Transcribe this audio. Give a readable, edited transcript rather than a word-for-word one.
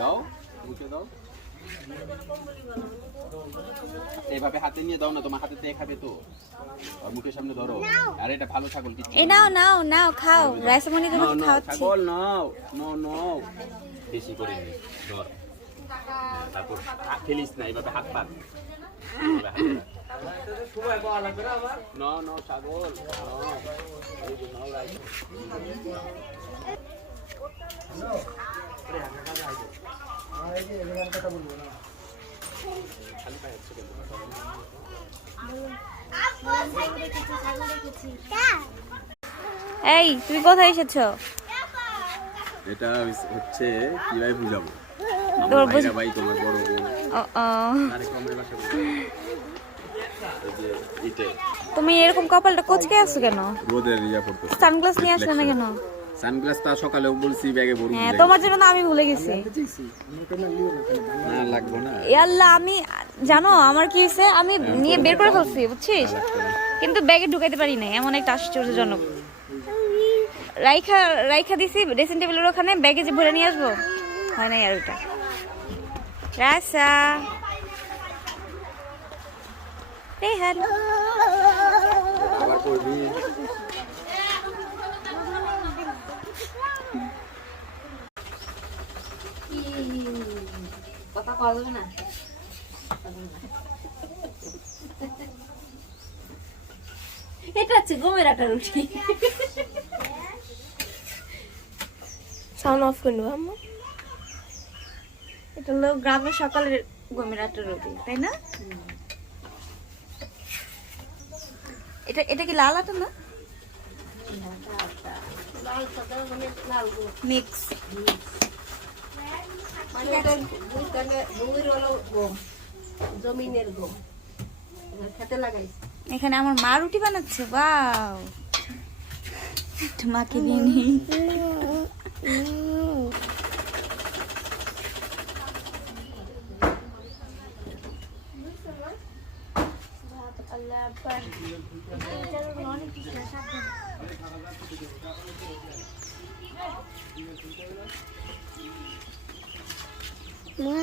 দাও মুখে দাও এইভাবে হাতে নিয়ে দাও না তোমার হাতে দিয়ে খাবে তো আর মুখের সামনে ধরো আর এটা ভালো ছাগল কি এই নাও নাও নাও খাও রাসমণি তোমাকে খাওয়াচ্ছি ছাগল নাও নাও বেশি করে নে ধর তারপর ফেলিস না এইভাবে হাত পাক সময় পাওয়া লাগবে না আবার না ছাগল এই যে নাও রাইট এই তুমি কোথায় এসেছো এটা হচ্ছে কিভাবে বুঝাবো তোর ভাইরা ভাই তোমার বড় বোন আরে কমের ভাষা এই যে ইতে তুমি এরকম কপালটা কোচকে আছো কেন রোদের ইয়া পড়তো সানগ্লাস নিয়ে আসলে না কেন সানগ্লাস তা সকালেও বলছি ব্যাগে ভরে হ্যাঁ তোমার জন্য না আমি ভুলে গেছি না লাগবে না আল্লাহ আমি জানো আমার কি হয়েছে আমি নিয়ে বের করে ফেলছি বুঝছিস কিন্তু ব্যাগে ঢুকাইতে পারি নাই এমন একটা আশ্চর্যজনক রাইখা দিছি ড্রেসিং টেবিলের ওখানে ব্যাগে যে ভরে নিয়ে আসবো হয় নাই আর ওটা রাসা রেহান আবার করবি কথা কওয়া যাবে না এটা হচ্ছে গমের আটা রুটি সাউন্ড অফ করে নেবো আম্মু এটা হলো গ্রামের সকালের গমের আটা রুটি তাই না এটা কি লাল আটা না মিক্স মানে এটা দুই হলো গম জমিনের গম খেতে লাগাইছে এখানে আমার মা রুটি বানাচ্ছে বাও একটু মাকে দিয়ে নি মা